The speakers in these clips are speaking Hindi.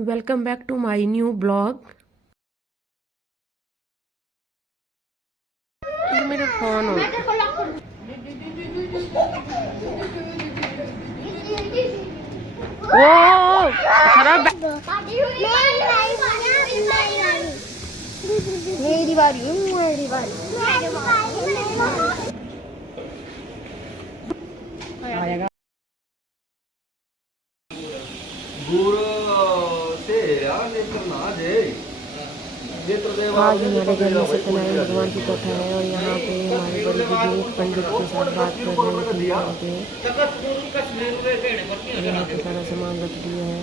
Welcome back to my new blog. ये मेरा फोन हो ओ खराब मेरी बारी मेरी बारी आएगा गुरु तेरा नेत्र ना जे नेत्र देवा आज हमारे घर में सत्यनारायण भगवान की कथा है और यहाँ पे हमारे बड़े बुजुर्ग पंडित के साथ बात कर रहे थे और यहाँ पे सारा सामान रख दिया है।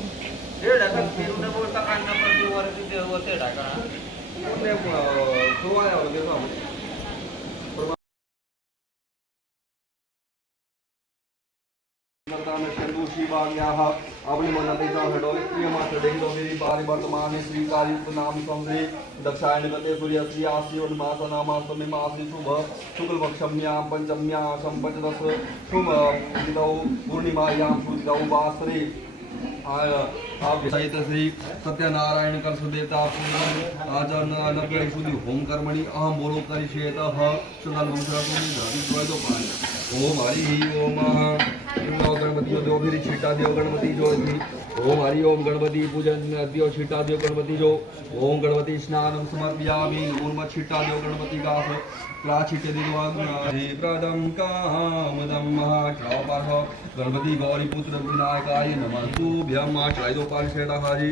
अपने मनतेजा हटो प्रिय मात्र देख दो मेरी बारी वर्तमान श्रीकारी नाम समझे दक्षायण गते सूर्य श्री आसी उन्मास नामास में मासी शुभ शुक्ल पक्षम्याम पंचम्याम पंचदश शुभ पूर्णिमायां शुद्धौ वासरे आप सहित श्री सत्यनारायण कर सुदेवता आचरण नगरी शुद्धि होम कर्मणि अहम बोलो करिष्येत सुदल ओम हरि ओम गणपति जो भी छीटा देव गणपति जो ओम हरि ओम गणपति पूजन दियो छीटा देव गणपति जो ओम गणपति स्नान समर्पयामि ओम छीटा देव गणपति का प्राचित्य प्रदम कामदम महाचापाह गणपति गौरी पुत्र विनायकाय नमस्तुभ्यं चढ़ाई दो पाल शेटा हाजी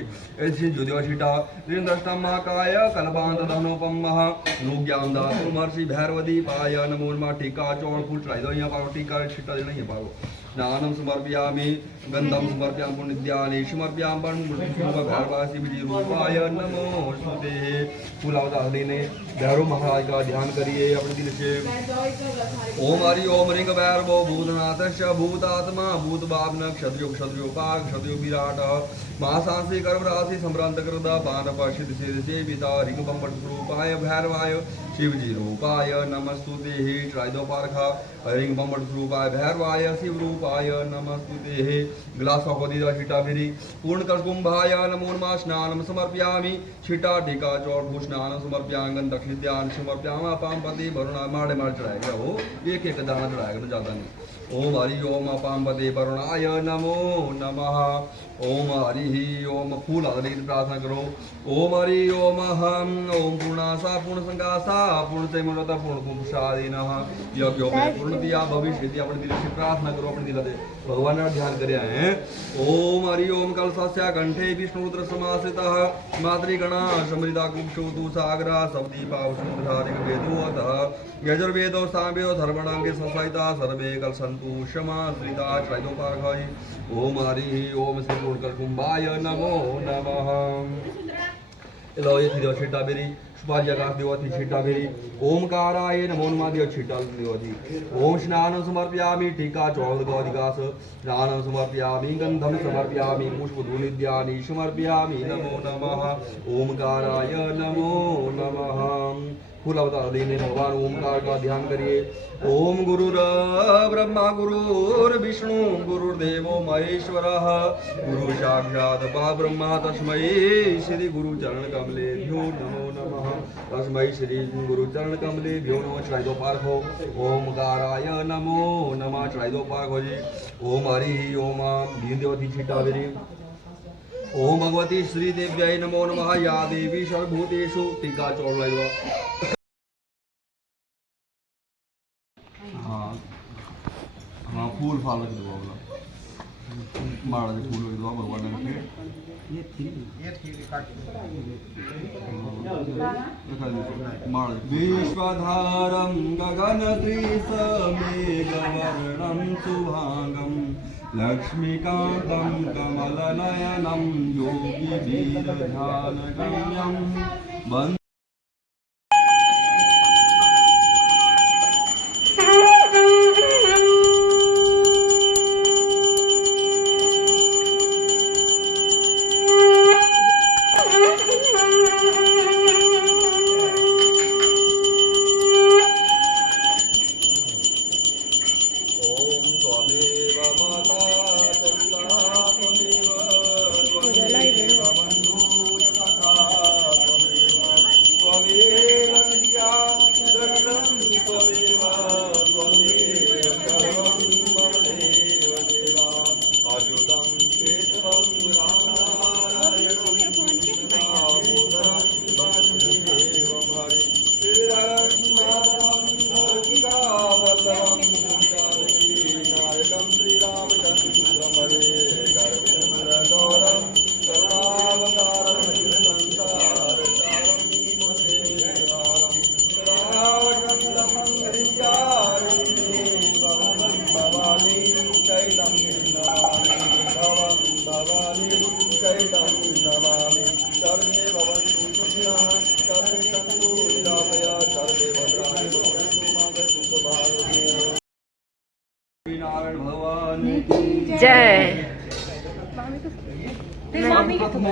ऐसी जुदियो छीटा दृष्टम महाकाय कलबांत धनोपम महा नुज्ञाम दातु महर्षि भैरवदी पाय नमो नमः टीका चौड़ फूल चढ़ाई दो यहाँ पारो टीका छीटा देना यहाँ पारो स्नानं समर्पयामि गंधं समर्पयामि पुण्यद्यानि समर्पयामि भैरवासी विजय रूपाय नमो स्तुते फूल अवतार देने भैरव महाराज का ध्यान करिए अपने दिल से। ओम हरि ओम रिंग भैरवो भूतनाथश्च भूतात्मा भूतभावन क्षत्रियोपाक क्षत्रियो विराट महासांसी कर्मराशि संभ्रांत कृत बाणप सिद्ध सेविता रिंग बंबट स्वरूपाय भैरवाय शिवजी रूपाय नमस्तुते त्राइदो पारखा रिंग बंबट स्वरूपाय भैरवाय शिव रूपाय नमस्तुते ग्लास ऑफ दी छिटा मेरी पूर्ण कर कुंभाय नमो नमः स्नानं समर्पयामि छिटा टीका चौड़ भूषणान समर्पयां दक्षिण ध्यान समर्पयाम अपाम पति वरुणा माड़े मार चढ़ाएगा वो एक एक दाना चढ़ाएगा ना ज्यादा नहीं। ओम हरि ओम अपाम पति वरुणाय नमो नमः ओम हरि ओम फूल आदि की प्रार्थना करो। ओम हरि ओम हम ओम पूर्णासा पूर्ण संगासा पूर्ण से मनोता पूर्ण कुंशादीन यज्ञ पूर्ण दिया भविष्य दिया अपने दिल से प्रार्थना करो अपने दिल से भगवान का ध्यान करे हैं। ओम हरि ओम कलशस्य कंठे विष्णुरुद्र समासितः मातृगणा समृता कुक्षोतु सागरा सप्दीपावसुधारिक वेदोतः यजुर्वेदो सामवेदो धर्मणांगे संसारिता सर्वे कलसन्तु क्षमा श्रीता त्रैदो पारखाय। ओम हरि ओम श्री पूर्णकर कुंभाय नमो नमः लो ये थी छिटा बेरी सुपारी आकाश देवती छिटा बेरी ओमकाराय नमो नमः दियो छिटा देवती। ओम स्नानं समर्पयामि टीका चौड़ गौदिकास स्नानं समर्पयामि गंधं समर्पयामि पुष्पधूलिद्यानि समर्पयामि नमो नमः ओमकाराय नमो नमः फूल अवतार देने भगवान ओमकार का ध्यान करिए। ओम गुरुर ब्रह्मा गुरुर विष्णु गुरुर्देवो महेश्वरः गुरु साक्षात् परब्रह्म तस्मै श्री गुरु चरण कमलेभ्यो नमो नमः तस्मै श्री गुरु चरण कमलेभ्यो नमः चढ़ाई दो पार हो। ओमकाराय नमो नमः चढ़ाई दो पार हो जी। ओम हरि ओम भीम देवती छिटा बेरी ओम भगवती श्री देव्याय नमो नमः या देवी सर्वभूतेषु टीका चौड़ लाई दो। हाँ हाँ फूल फाल रख दो अगला माड़ा से फूल रख दो भगवान ने विश्वधारं गगनत्रिसमेघवर्णं शुभांगं लक्ष्मीकान्तं कमलनयनं योगिभिर्ध्यानगम्यं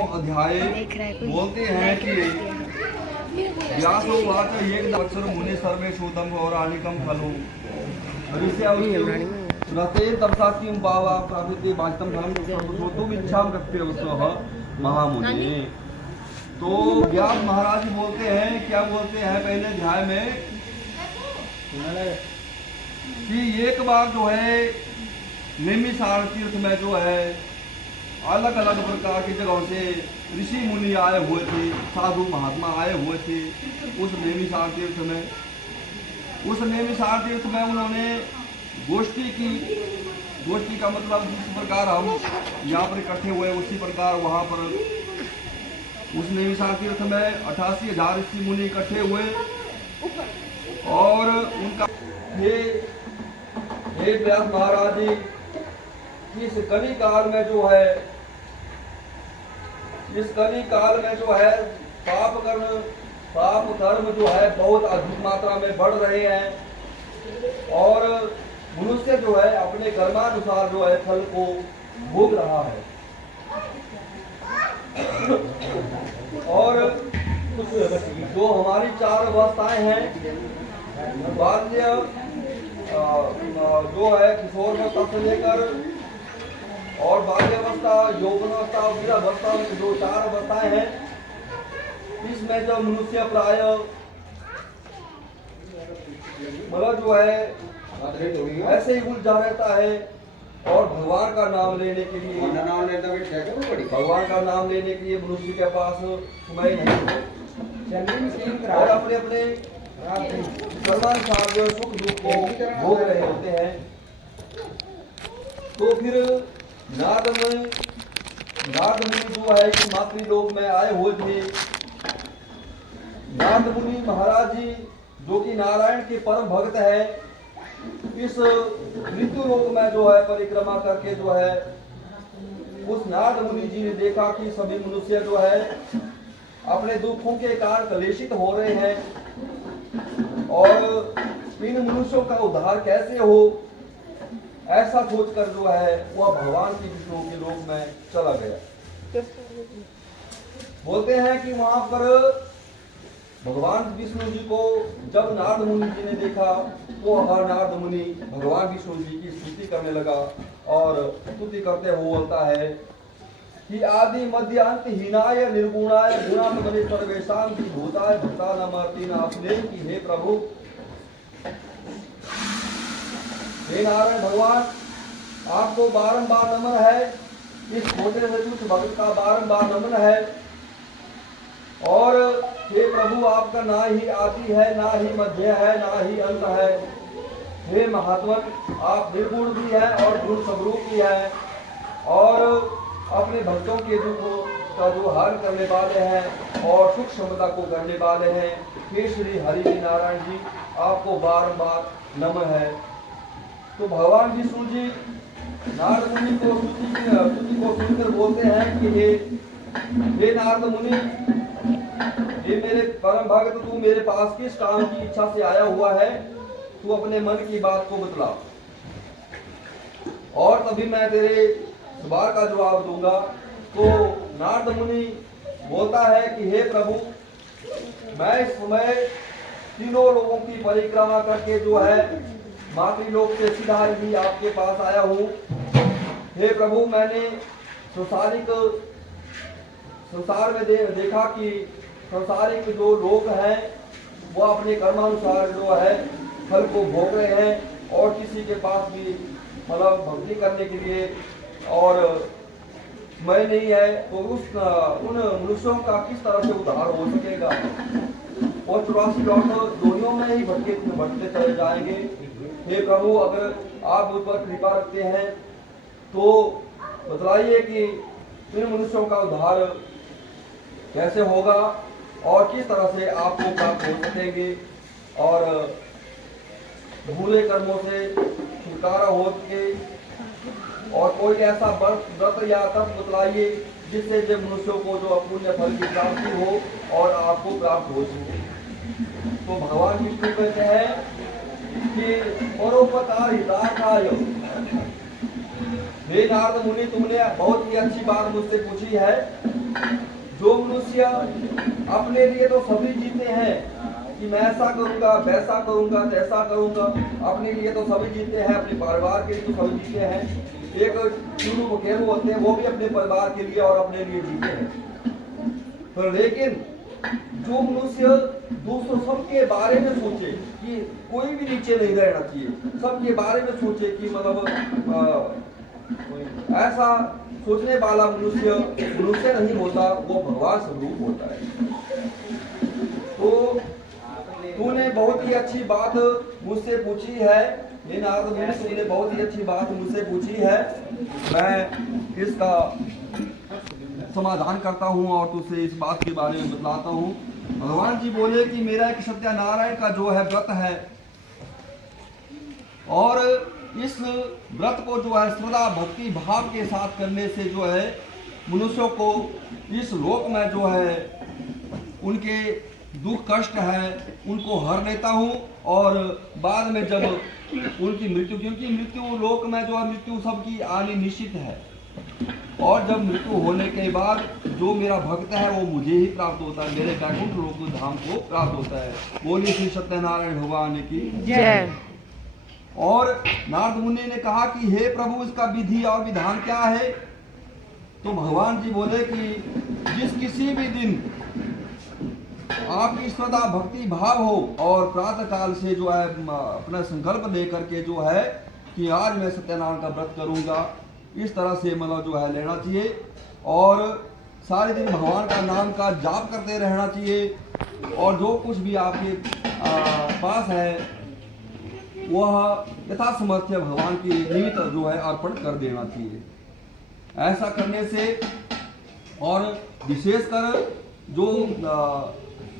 अध्याय देख रहा है कोई? बोलते हैं कि व्यासोवाच एक अक्षर मुनि सर्वेशोदम और आनिकम खलु रते तपसास्यं भावा प्राप्यते वाचितं फलं सर्वतोम इच्छाम रखते स्वः महामुनि। तो व्यास महाराज बोलते हैं, क्या बोलते हैं पहले अध्याय में कि एक बार जो है नेमिसार तीर्थ में जो है अलग अलग प्रकार की जगहों से ऋषि मुनि आए हुए थे, साधु महात्मा आए हुए थे उस नेमिसार तीर्थ में। उस नेमिसार तीर्थ में उन्होंने गोष्ठी की। गोष्ठी का मतलब जिस प्रकार हम यहाँ पर इकट्ठे हुए उसी प्रकार वहाँ पर उस नेमिसार तीर्थ में 88,000 ऋषि मुनि इकट्ठे हुए और उनका हे व्यास महाराज जी, इस कली काल में जो है पाप कर्म जो है बहुत अधिक मात्रा में बढ़ रहे हैं और मनुष्य जो है अपने कर्मानुसार जो है फल को भोग रहा है। और जो हमारी 4 अवस्थाएं हैं, बाल्य जो है किशोरावस्था से लेकर और बाल्यावस्था, यौवनावस्था और वृद्धावस्था, जो 4 अवस्थाएं हैं, इसमें जो मनुष्य प्राय मतलब जो है ऐसे ही उलझा रहता है और भगवान का नाम लेने के लिए मनुष्य के पास समय नहीं और अपने अपने कर्मानुसार जो सुख दुख को भोग रहे होते हैं। तो फिर नारद मुनि जो है कि मातृलोक में आए हुए थे। नारद मुनि महाराज जी जो कि नारायण के परम भक्त है, इस मृत्यु लोक में जो है परिक्रमा करके जो है उस नारद मुनि जी ने देखा कि सभी मनुष्य जो है अपने दुखों के कारण कलेशित हो रहे हैं और इन मनुष्यों का उद्धार कैसे हो, ऐसा सोचकर जो है वह भगवान की विष्णु के लोक में चला गया। बोलते हैं कि वहां पर भगवान विष्णु जी को जब नारद मुनि जी ने देखा तो हर नारद मुनि भगवान विष्णु जी की स्तुति करने लगा और स्तुति करते हुए बोलता है कि आदि मध्य अंत हीनाय निर्गुणाय गुणात्मने सर्वेषां की भूताय भक्तानामर्ति नाथने की हे प्रभु, हे नारायण भगवान, आपको बारंबार नमन है। इस छोटे से कुछ भक्त का बारंबार नमन है और हे प्रभु, आपका ना ही आदि है, ना ही मध्य है, ना ही अंत है। हे महात्मन, आप निर्गुण भी है और गुण स्वरूप भी है और अपने भक्तों के दुखों का जो हरण करने वाले हैं और सुख क्षमता को करने वाले हैं। हे श्री हरि नारायण जी, आपको बारंबार नमन है। तो भगवान विष्णु जी नारद मुनि को स्तुति को सुनकर बोलते हैं कि हे नारद मुनि, ये मेरे परम भक्त, तू मेरे पास किस काम की इच्छा से आया हुआ है, तू अपने मन की बात को बतला और तभी मैं तेरे सवाल का जवाब दूंगा। तो नारद मुनि बोलता है कि हे प्रभु, मैं इस समय तीनों लोगों की परिक्रमा करके जो है मातृलोक से सीधा ही आपके पास आया हूँ। हे प्रभु, मैंने संसार में देखा कि संसारिक जो लोग हैं वो अपने कर्मानुसार जो है फल को भोग रहे हैं और किसी के पास भी मतलब भक्ति करने के लिए और समय नहीं है, तो उन मनुष्यों का किस तरह से उद्धार हो सकेगा। और 84 लौट दुनियों में ही भटकते चले जाएंगे। हे प्रभु, अगर आप मुझ पर कृपा रखते हैं तो बतलाइए कि इन मनुष्यों का उद्धार कैसे होगा और किस तरह से आपको प्राप्त हो सकेंगे और बुरे कर्मों से छुटकारा हो सके और कोई ऐसा व्रत या तप बतलाइए जिससे जब मनुष्यों को जो अपुण्य फल की प्राप्ति हो और आपको प्राप्त हो सके। तो भगवान विष्णु कहते हैं कि परोपकार हितार्थाय, हे नारद मुनि, तुमने बहुत ही अच्छी बात मुझसे पूछी है जो मनुष्य अपने लिए तो सभी जीते हैं कि मैं ऐसा करूंगा, वैसा करूंगा, तैसा करूंगा, अपने लिए तो सभी जीते हैं, अपने परिवार के लिए तो सभी जीते हैं। एक चूरू बकेरू होते हैं, वो भी अपने परिवार के लिए और अपने लिए जीते हैं। तो लेकिन जो मनुष्य दूसरों सबके बारे में सोचे कि कोई भी नीचे नहीं रहना चाहिए, सबके बारे में सोचे कि मतलब ऐसा सोचने वाला मनुष्य मनुष्य नहीं होता, वो भगवान स्वरूप होता है। तो तूने बहुत ही अच्छी बात मुझसे पूछी है, तुमने बहुत ही अच्छी बात मुझसे पूछी है। मैं इसका समाधान करता हूँ और तुझसे इस बात के बारे में बतलाता हूँ। भगवान जी बोले कि मेरा एक सत्यनारायण का जो है व्रत है, और इस व्रत को जो है श्रद्धा भक्ति भाव के साथ करने से जो है मनुष्यों को इस लोक में जो है उनके दुख कष्ट है उनको हर लेता हूँ, और बाद में जब उनकी मृत्यु, क्योंकि मृत्यु लोक में जो है मृत्यु सबकी आनी निश्चित है, और जब मृत्यु होने के बाद जो मेरा भक्त है वो मुझे ही प्राप्त होता है, मेरे वैकुंठ लोक धाम को प्राप्त होता है। बोलिए श्री सत्यनारायण भगवान की जय। और नारद मुनि ने कहा कि हे प्रभु, इसका विधि और विधान क्या है? तो भगवान जी बोले कि जिस किसी भी दिन आपकी श्रद्धा भक्ति भाव हो और प्रातः काल से जो है अपना संकल्प लेकर के जो है कि आज मैं सत्यनारायण का व्रत करूंगा, इस तरह से मतलब जो है लेना चाहिए, और सारे दिन भगवान का नाम का जाप करते रहना चाहिए, और जो कुछ भी आपके पास है वह यथासमर्थ्य भगवान की निमित्त जो है अर्पण कर देना चाहिए। ऐसा करने से, और विशेषकर जो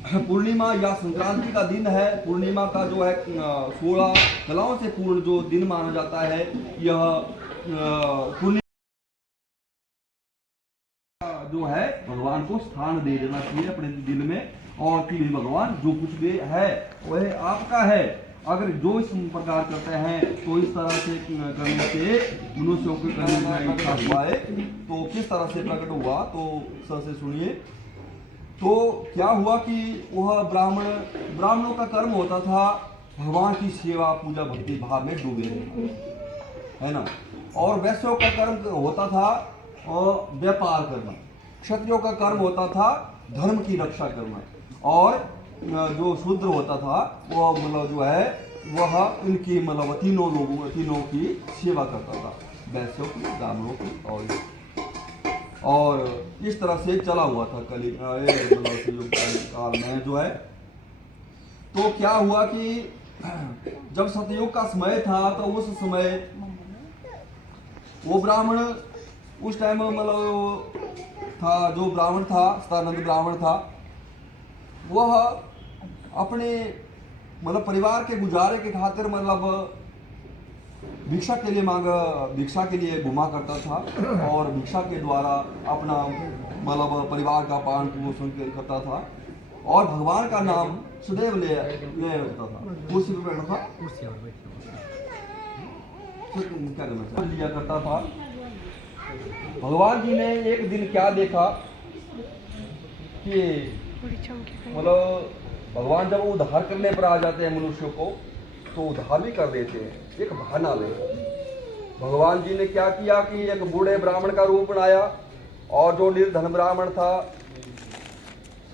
पूर्णिमा या संक्रांति का दिन है, पूर्णिमा का जो है 16 कलाओं से पूर्ण जो दिन माना जाता है, यह पूर्णिमा जो है भगवान को स्थान दे देना चाहिए अपने दिल में, और कि भगवान जो कुछ भी है वह आपका है। अगर जो इस प्रकार करते हैं तो इस तरह से करने से मनुष्यों के करने में इच्छा हुआ है, तो किस तरह से प्रकट हुआ तो सर से सुनिए। तो क्या हुआ कि वह ब्राह्मणों का कर्म होता था भगवान की सेवा पूजा भक्ति भाव में डूबे रहना, है ना, और वैश्यों का कर्म होता था व्यापार करना, क्षत्रियों का कर्म होता था धर्म की रक्षा करना, और जो शूद्र होता था वो मतलब जो है वह इनकी मतलब तीनों की सेवा करता था, वैश्यों की, ब्राह्मणों की, और इस तरह से चला हुआ था मतलब काल में जो है। तो क्या हुआ कि जब सतयुग का समय था तो उस समय वो ब्राह्मण उस टाइम मतलब था, जो ब्राह्मण था सतानंद ब्राह्मण था, वह अपने मतलब परिवार के गुजारे के खातिर मतलब भिक्षा के लिए घुमा करता था, और भिक्षा के द्वारा अपना मतलब परिवार का पालन पोषण करता था, और भगवान का नाम सदैव ले रखता था। कुर्सी पर बैठा था, क्या करना लिया करता था। भगवान जी ने एक दिन क्या देखा कि मतलब भगवान जब उद्धार करने पर आ जाते हैं मनुष्यों को, तो उद्धार भी कर देते हैं एक बहाना ले। भगवान जी ने क्या किया कि एक बूढ़े ब्राह्मण का रूप बनाया, और जो निर्धन ब्राह्मण था,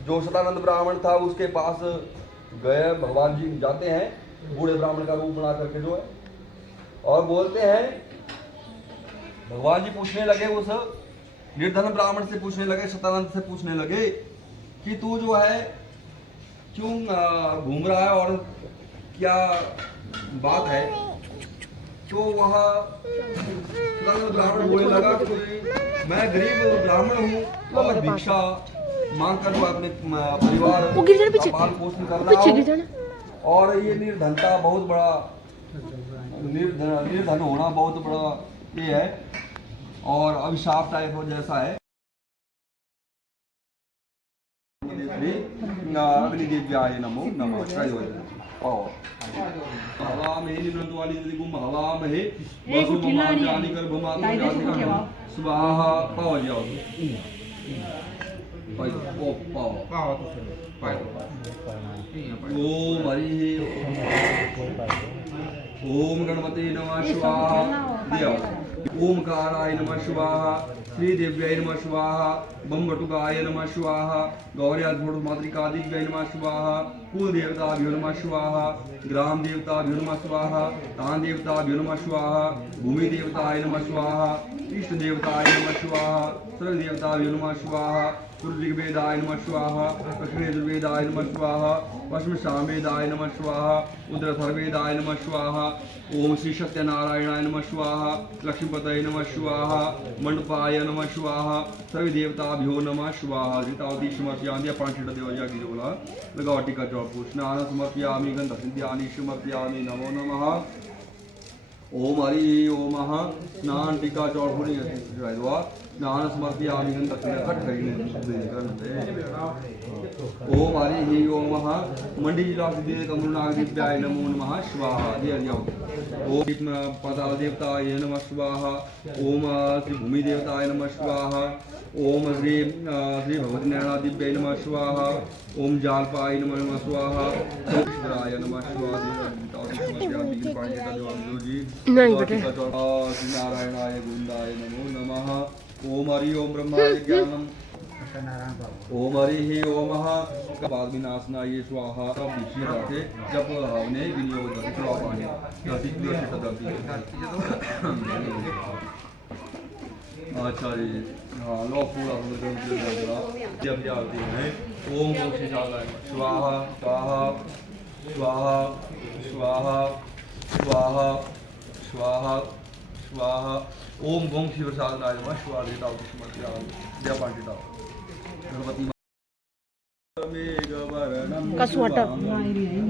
जो सदानंद ब्राह्मण था, उसके पास गए। भगवान जी जाते हैं बूढ़े ब्राह्मण का रूप बना करके जो है, और बोलते हैं, भगवान जी पूछने लगे उस निर्धन ब्राह्मण से पूछने लगे, सदानंद से पूछने लगे कि तू जो है क्यों घूम रहा है और क्या बात है? तो वहाँ ब्राह्मण बोलने लगा कि मैं गरीब ब्राह्मण हूँ और भिक्षा मांग कर अपने परिवार का पालन पोषण कर रहा हूँ, और ये निर्धनता बहुत बड़ा निर्धन होना बहुत बड़ा ये है, और अभिशाप टाइप जैसा है। अग्निदेव्याय नमो नमः। स्वाहा पाव जाओ। पाई दो पाओ पाओ तो चलो पाई दो ओम हरि ओम गणपति नमः शिवाय दिया ओमकाराय नमः शिवाय श्री देव्याय नमः स्वाहा बम बटुकाय नमः स्वाहा गौर्याद्भुत मातृकादिव्याय नमः स्वाहा कुल देवताभ्यो नमः स्वाहा ग्राम देवताभ्यो नमः स्वाहा तान देवताभ्यो नमः स्वाहा भूमि देवताय नमः स्वाहा इष्ट देवताय नमः स्वाहा सर्व देवताभ्यो नमः स्वाहा ऋग्वेदाय नमः स्वाहा दक्षिण यजुर्वेदाय नमः स्वाहा पश्चिम सामवेदाय नमः स्वाहा उत्तराथर्ववेदाय नमः स्वाहा ओम श्री सत्यनारायणाय नमः स्वाहा लक्ष्मीपतये नमः स्वाहा मंडपाय नमः स्वाहा सभी देवताभ्यो नमः स्वाहा ऋतावती समर्पयामि पांचट देवया गिरोला लगाओ टीका चौपू स्नान समर्पयामि गंधसिद्ध्यानि समर्पयामि नमो नमः ओम हरि ओम स्नान टीका चौपुरी स्नान समर्पयामि ओम हरि ओम मंडीला सिद्धि कमलनाग दिव्याय नमो नमः स्वाहा ओम पाताल देवताय नमः स्वाहा ओम श्री भूमि देवताय नमः स्वाहा ओम श्री श्री भगवती नैना दिव्याय नमः स्वाहा ओम जालपाय नमः स्वाहा ईश्वराय नमः स्वाहा नारायणाय गोविंदाय नमो नमः ओम हरि ओम ब्रह्मा ज्ञानम ओम हरि ओम बाद विनाशनाय स्वाहा विषय जप हवने विनियोग अच्छा जी हाँ लो पूरा जब जाते हैं ओम स्वाहा स्वाहा स्वाहा स्वाहा स्वाहा स्वाहा स्वाहा ओम गोम शिव प्रसाद नाय नमः स्वाहा देता जय पांडिता गणपति कसवाटा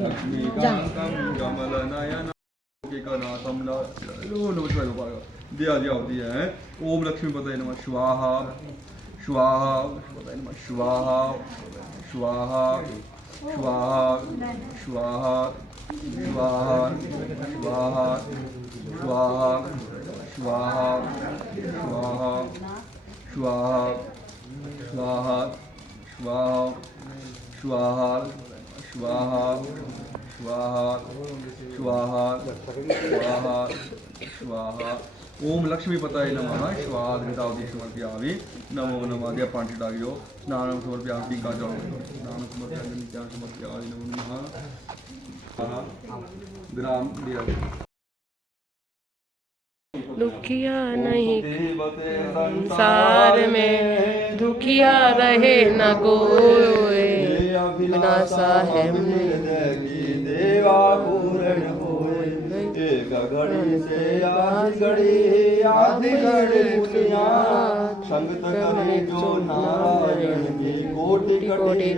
लक्ष्मीकांतं कमलनयनं केकनाथं दिया दिया है ओम लक्ष्मीपतये नमः स्वाहा स्वाहा नमः स्वाहा स्वाहा स्वाहा स्वाहा स्वाहा स्वाहा स्वाहा स्वाहा स्वाहा स्वाहा स्वाहा स्वाहा स्वाहा स्वाहा स्वाहा स्वाहा स्वाहा स्वाहा ओम लक्ष्मीपतये नमः स्वाहा धृतावती समर्पयामि नमो नमः दे पांचटागियो स्नानं समर्पयामि टीका स्नानं समर्पयामि नित्यां समर्पयामि नमो नमः ग्राम दिया दुखिया नहीं संसार में दुखिया रहे न कोई विनाशा है देवा पूर्ण होए एक घड़ी से आधी घड़ी दुनिया संगत करे जो नारायण की कोटि कोटि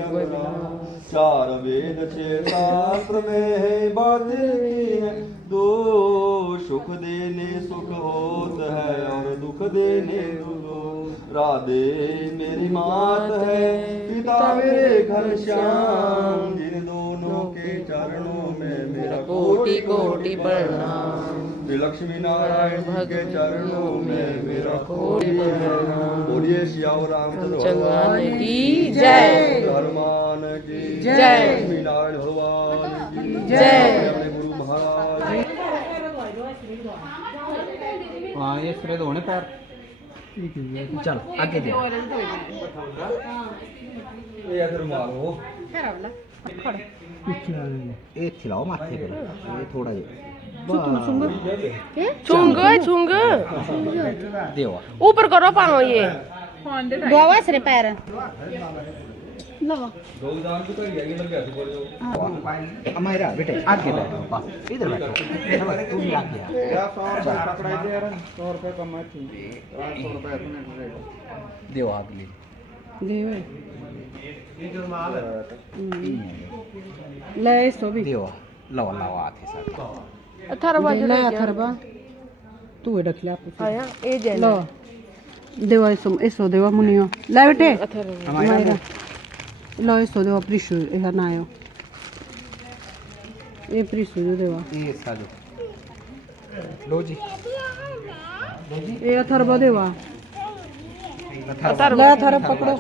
चार वेद छह शास्त्र में बात दो सुख देने सुख होत है और दुख देने दुख राधे मेरी मात है पिता मेरे घनश्याम जिन दोनों के चरणों में मेरा कोटि कोटि प्रणाम लक्ष्मी नारायण जी के चरणों में मेरा कोटि प्रणाम बोलिए श्याम रामचंद्र भगवान की जय हनुमान की जय लक्ष्मी नारायण भगवान की जय अपने गुरु महाराज हाँ ये फ्रेद होने पर चल आगे दे ये इधर मारो ये खिलाओ माथे पे ये थोड़ा ये छुंग देवा ऊपर करो पाओ ये बाबा सरे पैर लवा गोदान को तो यही लग गया थी बोलो हमारा बेटे आगे बैठो बस इधर बैठो तुम भी आगे क्या 100 रुपए पकड़ाई दे यार 100 रुपए कमाई थी 100 रुपए अपने देवा अगली देवे इधर माल ले सो भी देवा लावा लावा आके साथ अथर्वा जो ले अथर्वा तू ये रख ले आप आया ए जे लो देवा eso देवा मुनियो ले बेटे अथर्वा मायरा लो eso देवा प्रिशु ए नायो ए प्रिशु देवा ये साजो लो जी ए अथर्वा देवा अथर्वा ले अथर्व पकड़ो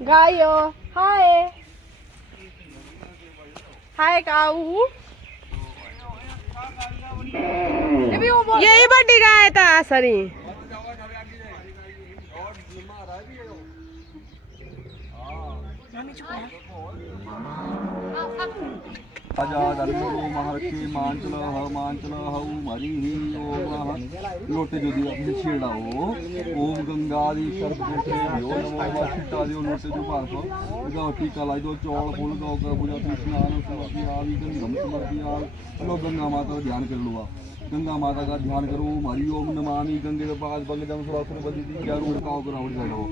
गायो हाय हाय काऊ यही बड़ी गाय था सरी राजा धर्मो महर्षि मांचल हऊ मरी ओम लोटे जो दिया अपने छेड़ा हो ओम गंगादि सर्प यो नमो छिट्टा दियो लोटे जो पास गाओ टीका लाई दो चौड़ फूल गाओ कर पूजा कृष्ण समर्पी आदि गंगम समर्पी लो गंगा माता का ध्यान कर लो गंगा माता का ध्यान करो हरि ओम नमामि गंगे पास बंगजम सुरासुर बदी क्या रूप काओ करो और जानो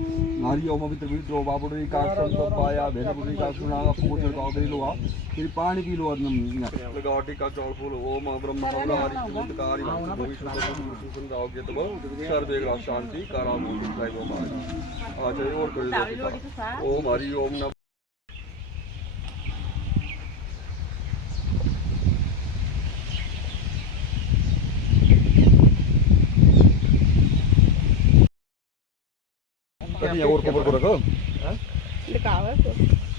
हरि ओम पवित्र पवित्र बापुरी का संत पाया भेदपुरी का सुना पोछ काओ कर लो फिर पानी पी लो लगाओ टीका चौड़ फूल ओम ब्रह्म हरि चमत्कारी भविष्य सुंदर के तो सर्वे ग्रह शांति काराम लाइव हो अच्छा और कोई ओम हरि ओम नमः और खबर को रखो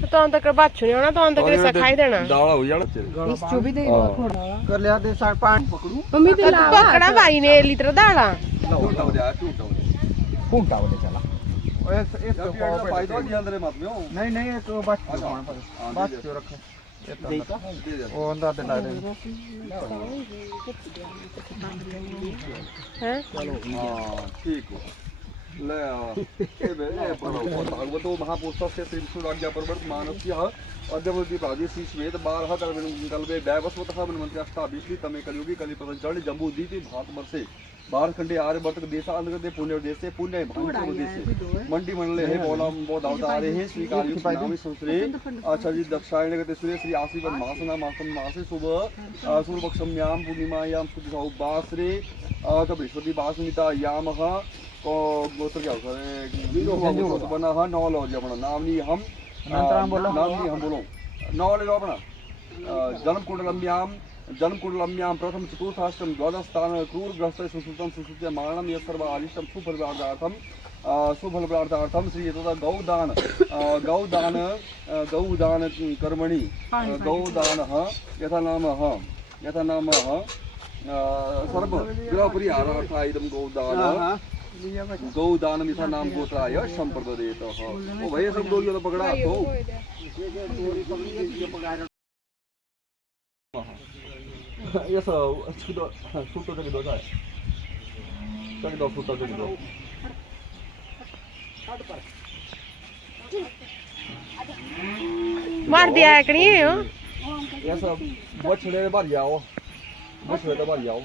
तो तक बाछू नहीं होना तो तक ऐसा खाई देना दाड़ा हो जाना तेरे इस चुभी दे थोड़ा कर लिया दे 5.5 पकड़ू मम्मी तो लावा पकड़ा भाई ने लीटर दाला टूटा हो जाए टूटा हो जाए फूंटा बोले चला एक तो फायदा नहीं अंदर मत में नहीं नहीं एक बस बस क्यों रखे वो अंदर दे ला दे हैं हां ठीक हो ले ए बे ए पढ़ो भागवतो महापुरुषस्य से श्री विष्णुराज्ञा पर्वत मानस्य अद्यवति प्रादेशी श्वेत 12 कलबे वैवस्वतः मनमंत्र अष्टाभिश्री तमे कलियुगी कलि प्रचंड जम्बू दीति भारत वर्षे 12 खंडे आर्य वर्तक देशा अंतर्गत पुण्य देशे पुण्य भांति देशे मंडी मंडले है बोलम बोध अवतारे हैं स्वीकार युक्त नामी संश्रे अच्छा जी दक्षिणायन गते सूर्य श्री आसीवन मासना मासम मासे शुभ शुभ पक्षम्याम पूर्णिमायाम सुदिसा उपासरे तब बृहस्पति वासनिता यामः को गोत्र क्या होता है बना है नौ लो जब नामनी हम नामनी हम बोलो नौ ले लो अपना जन्म कुंडलम्याम प्रथम चतुर्थाष्टम द्वादश स्थान क्रूर ग्रस्त सुश्रुतम सुश्रुत्य मारणम यह सर्व आदिष्टम सुफलप्रार्थार्थम श्री तथा गौदान कर्मणि गौदान यथा नाम सर्व ग्रह परिहारार्थाय इदं गौदान यथा नाम गोत्राय संप्रददेत ओ भैया सब दो तो पकड़ा तो ये सब छुटो छुटो जगह दो जाए जगह दो छुटो जगह दो मार दिया है कहीं हो ये सब बछड़े बाहर जाओ बछड़े तो बाहर जाओ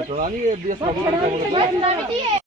तो रानी ये देश का